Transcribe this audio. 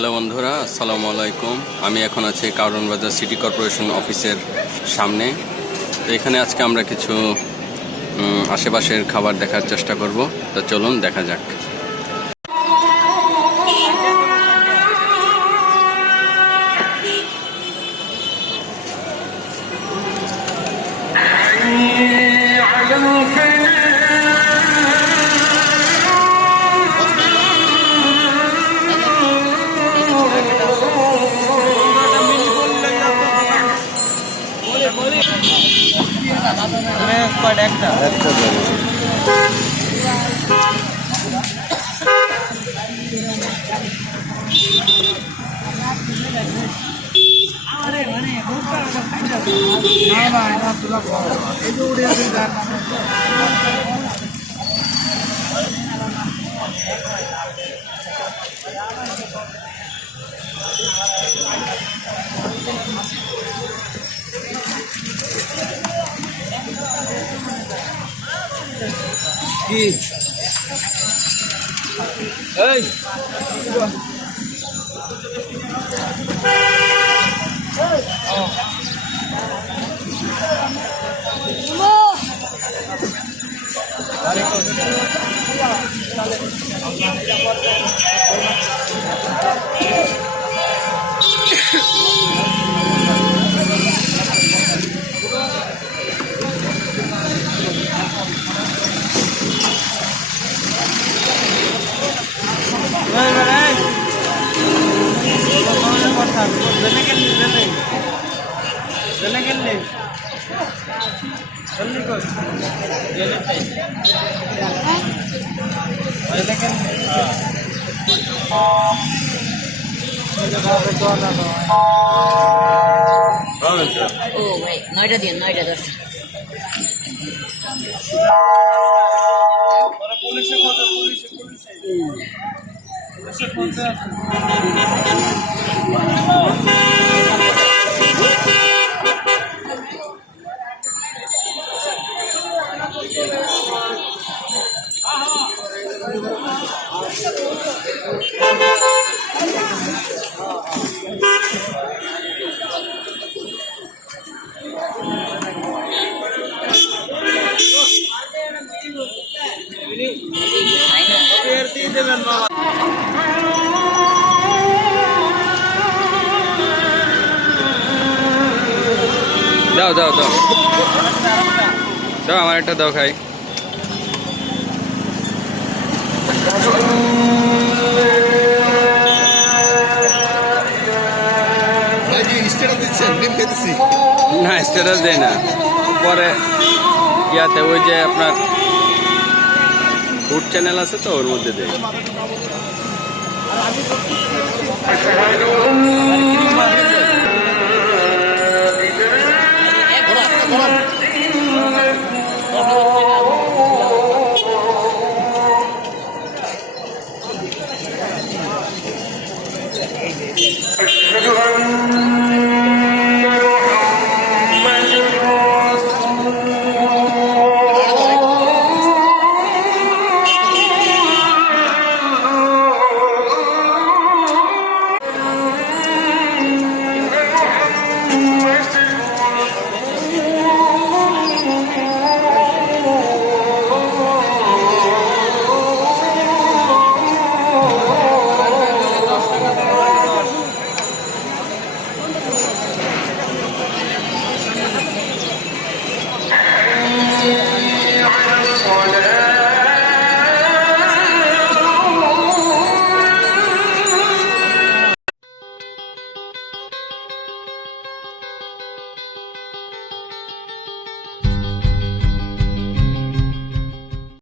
Hello বন্ধুরা, আসসালামু আলাইকুম। আমি এখন আছি কারণ বাজার সিটি কর্পোরেশন অফিসের সামনে। তো এখানে আজকে আমরা কিছু আশেপাশের খাবার দেখার চেষ্টা করব। তো চলুন দেখা যাক। কি এই নয়টা দিন 9টা 10 দাও দাও দাও দাও, আমার একটা দাও খাই। না, স্ট্যাটাস দেয় না, পরে ইয়াতে ওই যে আপনার ফুড চ্যানেল আছে তো, ওর মধ্যে দেয়।